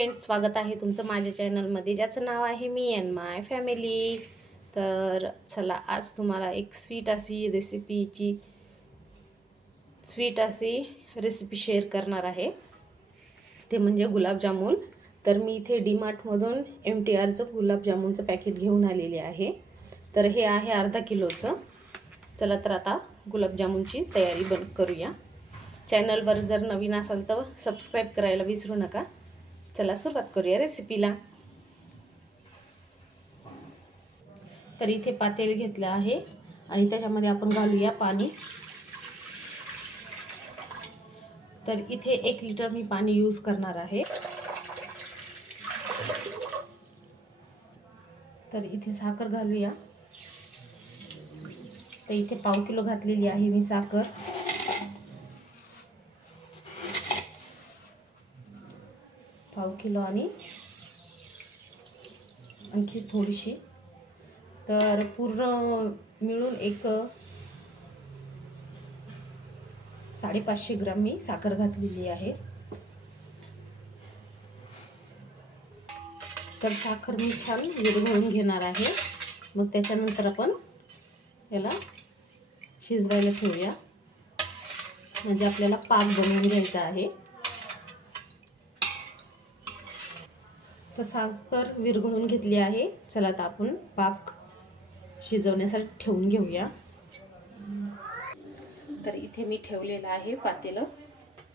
Friends, स्वागत आहे तुमचं माझ्या चॅनलमध्ये, ज्याचं नाव आहे मी अँड माय फॅमिली। तर चला, आज तुम्हाला एक स्वीट अशी रेसिपी शेअर करणार आहे, ते म्हणजे गुलाबजामुन। तर मी इथे डीमार्टमधून MTRचं गुलाबजामुनचं पॅकेट घेऊन आलेले आहे। तर हे आहे अर्धा किलोचं। चला तर आता गुलाबजामुनची तयारी करूया। चॅनलवर जर नवीन असाल तर सबस्क्राईब करायला विसरू नका। चला सुरुवात करूया रेसिपीला। तर इथे पातेल घेतलं आहे आणि त्याच्यामध्ये आपण घालूया पाणी। तर इथे 1 लिटर मी पाणी यूज करणार आहे। तर इथे साखर घालूया। तर इथे पाव किलो घातलेली आहे मी साखर। पाव किलो आणि आणखी थोडीशी, तर पूर्ण मिळून एक 550 ग्राम मी साखर घातलेली आहे। तर साखर मी छान विरघळून घेणार आहे। मग त्याच्यानंतर आपण याला शिजवायला ठेवूया, म्हणजे आपल्याला पाक बनवून घ्यायचा आहे। तर साखर विरघळून घेतली आहे। चला आता आपण पाक शिजवण्यासाठी ठेवून घेऊया। तर इथे मी ठेवलेलं आहे पातेलं।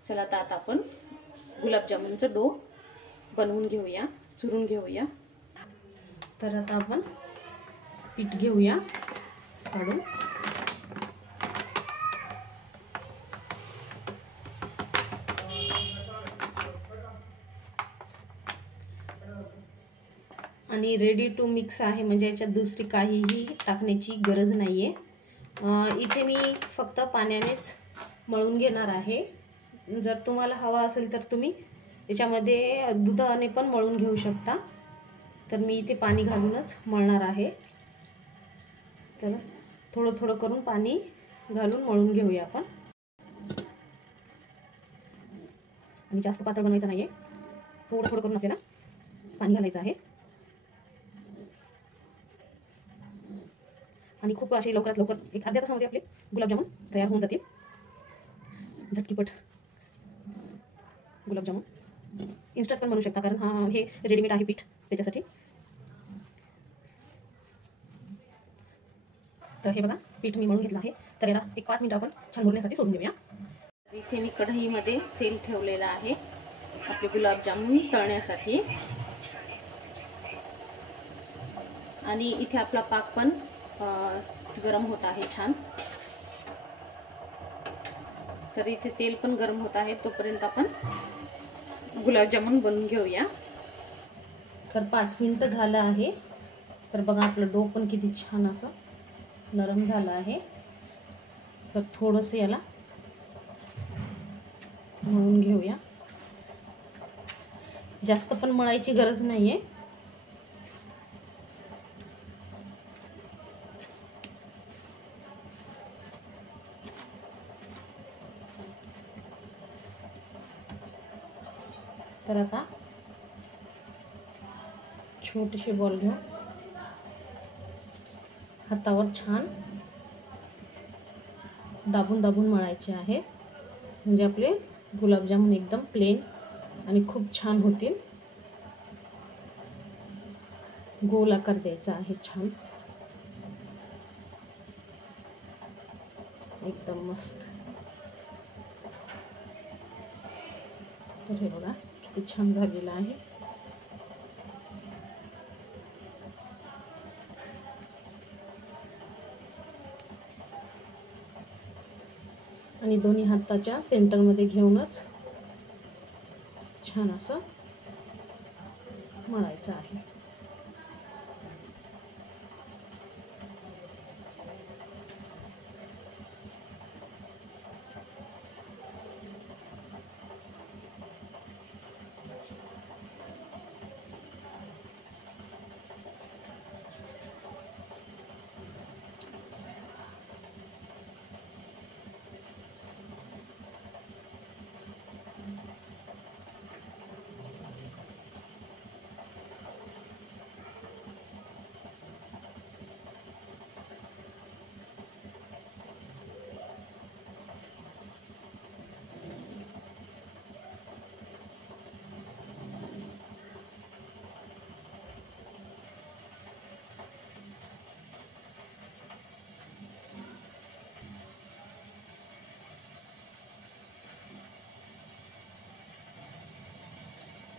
चला आता आपण गुलाबजामुनचं डो बनवून घेऊया, चुरून घेऊया। तर आता आपण पीठ घेऊया काढून। आणि रेडी टू मिक्स आहे, म्हणजे याच्यात दुसरी काहीही टाकण्याची गरज नाहीये। इथे मी फक्त पाण्यानेच मळून घेणार आहे। जर तुम्हाला हवा असेल तर तुम्ही याच्यामध्ये दुधाने पण मळून घेऊ शकता। तर मी इथे पाणी घालूनच मळणार आहे। तर थोडं थोडं करून पाणी घालून मळून घेऊया आपण। आणि जास्त पातळ बनवायचं नाहीये, थोडं थोडं करून आपल्याला पाणी घालायचं आहे। आणि खूप असे लवकरात लवकर एक अर्ध्या तासामध्ये आपले गुलाबजामुन तयार होऊन जातील। झटकीपट गुलाबजामुन इन्स्टंट पण बनवू शकता, कारण हे रेडीमेड आहे पीठ त्याच्यासाठी। तर हे बघा, पीठ मी मळून घेतलं आहे। तर याला एक 5 मिनिटं आपण छान मुरण्यासाठी सोडून देऊया। इथे मी कढईमध्ये तेल ठेवलेलं आहे आपले गुलाबजामुन तळण्यासाठी। आणि इथे आपला पाक पण गरम होत आहे छान। तर इथे तेल पण गरम होत आहे, तोपर्यंत आपण गुलाबजामुन बनवून घेऊया। तर 5 मिनिटं झालं आहे। तर बघा, आपलं डो पण किती छान असं नरम झालं आहे। तर थोडंसं याला मळून घेऊया, जास्त पण मळायची गरज नाहीये। तर आता छोटेसे बॉल घेऊन हातावर छान दाबून दाबून मळायचे आहे, म्हणजे आपले गुलाबजामुन एकदम प्लेन आणि खूप छान होतील। गोल आकार द्यायचा आहे छान, एकदम मस्त। तर हे बघा किती छान झालेलं आहे। आणि दोन्ही हाताच्या सेंटरमध्ये घेऊनच छान असं मळायचं आहे।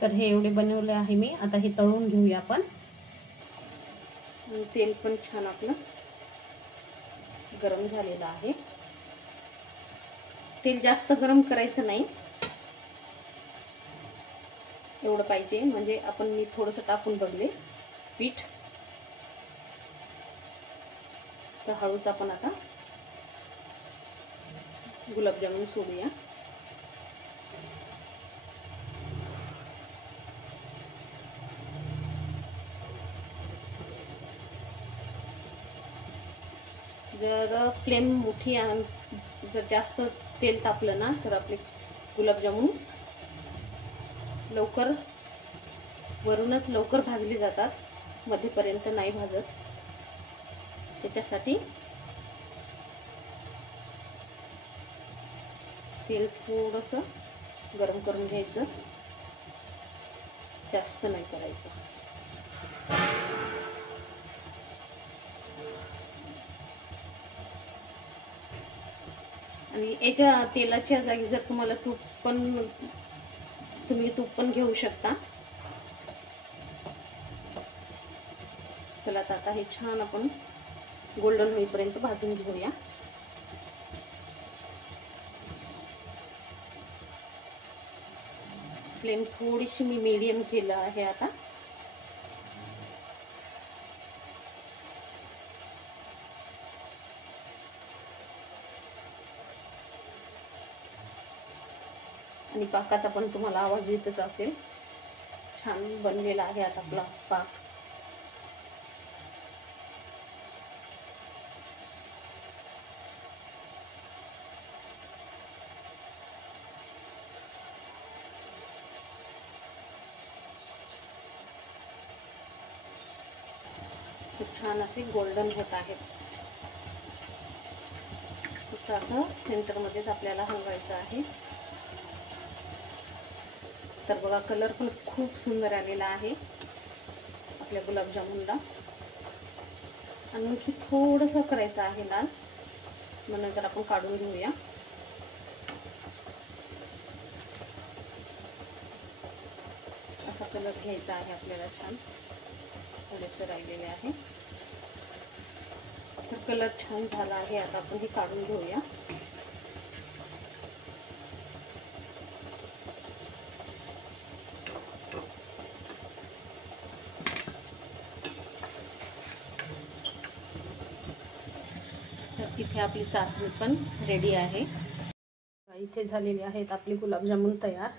तर हे एवढे बनवले आहे मी. आता हे तळून घेऊया आपण. तेल पण छान आपलं गरम झालेलं आहे. तेल जास्त गरम करायचं नाही, एवढं पाहिजे. म्हणजे मी थोडंसं टाकून बघले पीठ. तर हळूच आपण आता गुलाबजामुन सोडूया. जर फ्लेम मोठी जर जास्त तेल तापलं ना तर आपले गुलाबजामुन लवकर वरूनच लवकर भाजले जातात, मध्यपर्यंत नाही भाजत. त्याच्यासाठी तेल थोडंसं गरम करून घ्यायचं, जास्त नाही करायचं. आणि याच्या तेलाच्या जागी जर तुम्हाला तुम्ही तूप पण घेऊ शकता. चला आता हे छान आपण गोल्डन होईपर्यंत भाजून घेऊया. फ्लेम थोडीशी मी मीडियम केलं आहे आता. आणि पाकाचा पण तुम्हाला आवाज येतच असेल. छान बनलेला आहे आता आपला पाक. छान असे गोल्डन होत आहेत. फक्त असं सेंटरमध्येच आपल्याला हलवायचं आहे. तर बघा कलर पण खूप सुंदर आलेला आहे आपल्या गुलाबजामुनला. आणि आणखी थोडंसं करायचं आहे लाल, मग नंतर आपण काढून घेऊया. असा कलर घ्यायचा आहे आपल्याला छान. थोडेसे राहिलेले आहे. तर कलर छान झाला आहे. आता आपण हे काढून घेऊया. तर इथे आपली चाचणी पण रेडी आहे. इथे झालेली आहेत आपले गुलाबजामुन तयार.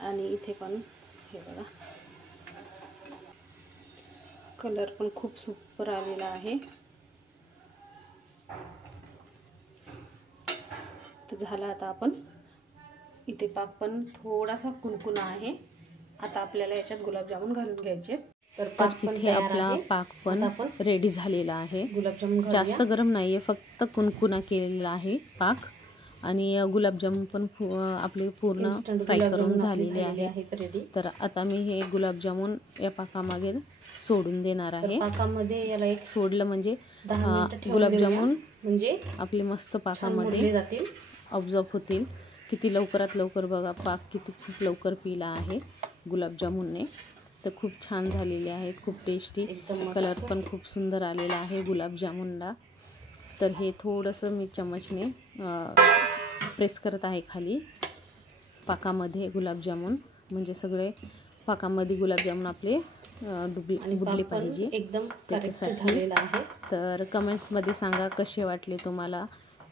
आणि इथे पण हे बघा कलर पण खूप सुपर आलेला आहे. तर झाला. आता आपण इथे पाक पण थोडासा कुणकुणा आहे. आता आपल्याला याच्यात गुलाबजामुन घालून घ्यायचे. तर इथे आपला पाक पण रेडी झालेला आहे. गुलाबजामुन जास्त गरम नाहीये, फक्त कुणकुणा केलेला आहे पाक. आणि गुलाबजामुन पण आपले पूर्ण फ्राय करून झालेले आहे. तर आता मी हे गुलाबजामुन या पाकामागे सोडून देणार आहे. पाकामध्ये याला एक सोडलं म्हणजे गुलाबजामुन म्हणजे आपले मस्त पाकामध्ये जातील, ऑब्झर्व होतील. किती लवकरात लवकर बघा पाक किती खूप लवकर पिला आहे गुलाबजामुनने. तर खूप छान झालेले आहेत, खूप टेस्टी. कलर पण खूप सुंदर आलेला आहे गुलाबजामुनला. तर हे थोडंसं मी चमचने प्रेस करत आहे खाली पाकामध्ये गुलाबजामुन, म्हणजे सगळे पाकामध्ये गुलाबजामुन आपले बुडले पाहिजे एकदम त्याच्यासाठी. तर कमेंट्समध्ये सांगा कसे वाटले तुम्हाला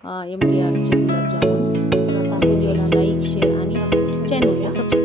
MTRचे गुलाबजामुन. व्हिडिओला लाईक, शेअर आणि चॅनलला सबस्क्राईब